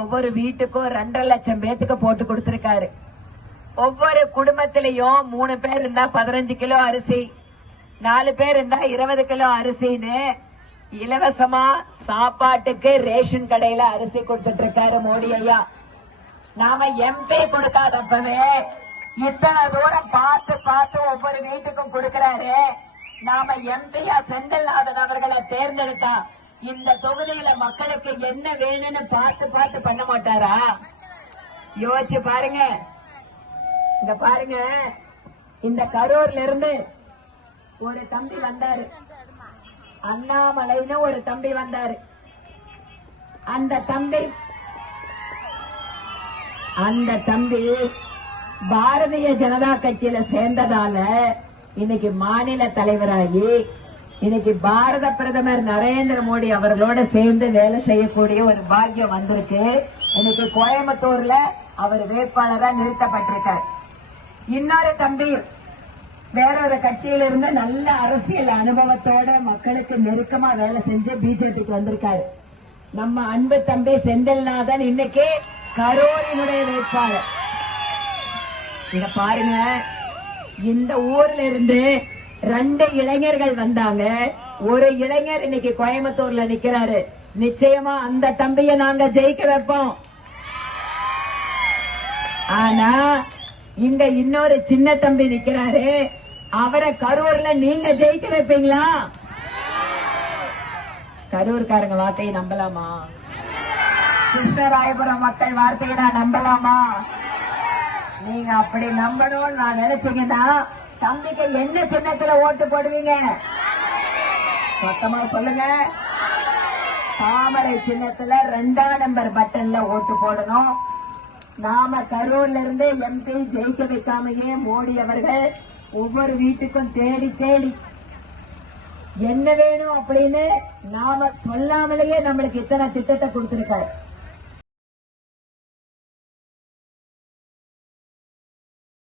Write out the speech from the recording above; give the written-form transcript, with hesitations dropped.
ஒவ்வொரு வீட்டுக்கும் 2.5 லட்சம் பேத்துக்கு போட்டு கொடுத்திருக்காரு. ஒவ்வொரு குடும்பத்திலையும் 3 பேர் இருந்தா 15 கிலோ அரிசி, 4 பேர் இருந்தா 20 கிலோ அரிசின்னு இலவசமா சாப்பாட்டுக்கு ரேஷன் கடையில அரிசி கொடுத்துட்டு இருக்காரு மோடி ஐயா. நாம எம்பி கொடுக்காதப்பவே இத்தனை தூரம் பார்த்து பார்த்து ஒவ்வொரு வீட்டுக்கும் கொடுக்கிறாரு. நாம எம்பியா செந்தில்நாதன் அவர்களை தேர்ந்தெடுத்தா இந்த தொகுதியில மக்களுக்கு என்ன வேணும்னு பார்த்து பார்த்து பண்ண மாட்டாரா? யோசிச்சு பாருங்க. இங்க பாருங்க, இந்த கரூர்ல இருந்து ஒரு தம்பி வந்தாரு, அண்ணாமலைன்னு ஒரு தம்பி வந்தாரு. அந்த தம்பி பாரதிய ஜனதா கட்சியில சேர்ந்ததால இன்னைக்கு மாநில தலைவராகி இன்னைக்கு பாரத பிரதமர் நரேந்திர மோடி அவர்களோட சேர்ந்து வேலை செய்யக்கூடிய ஒரு பாக்கியம் வந்திருக்கு. இன்னைக்கு கோயம்புத்தூர்ல அவர் வேட்பாளரா நிறுத்தப்பட்டிருக்கார். இன்னொரு தம்பி வேறொரு கட்சியில இருந்து நல்ல அரசியல் அனுபவத்தோட மக்களுக்கு நெருக்கமா வேலை செஞ்சு பிஜேபிக்கு வந்திருக்காரு. நம்ம அன்பு தம்பி செந்தில்நாதன் இன்னைக்கு கரூரினுடைய வேட்பாளர். இத பாருங்க, இந்த ஊர்ல இருந்து 2 இளைஞர்கள் வந்தாங்க. ஒரு இளைஞர் இன்னைக்கு கோயம்புத்தூர்ல நிக்கிறாரு. நிச்சயமா அந்த தம்பியை நாங்க ஜெயிக்க வைப்போம். ஆனா இங்க இன்னொரு சின்ன தம்பி நிக்கிறாரு, அவரை கரூர்ல நீங்க ஜெயிக்க வைப்பீங்களா? கரூர்காரங்க வார்த்தையை நம்பலாமா? கிருஷ்ணராயபுரம் மக்கள் வார்த்தையை நான் நம்பலாமா? நீங்க அப்படி நம்பணும்னு நான் நினைச்சீங்கன்னா தம்பிக்கு என்ன சின்னத்துல ஓட்டு போடுவீங்க? மொத்தமா சொல்லுங்க. தாமரை சின்னத்துல 2ஆம் நம்பர் பட்டன்ல ஓட்டு போடணும். நாம கரூர்ல இருந்து எம்பி ஜெயிக்க வைக்காமையே மோடி அவர்கள் ஒவ்வொரு வீட்டுக்கும் தேடி தேடி என்ன வேணும் அப்படின்னு நாம சொல்லாமலேயே நம்மளுக்கு இத்தனை திட்டத்தை கொடுத்திருக்காரு.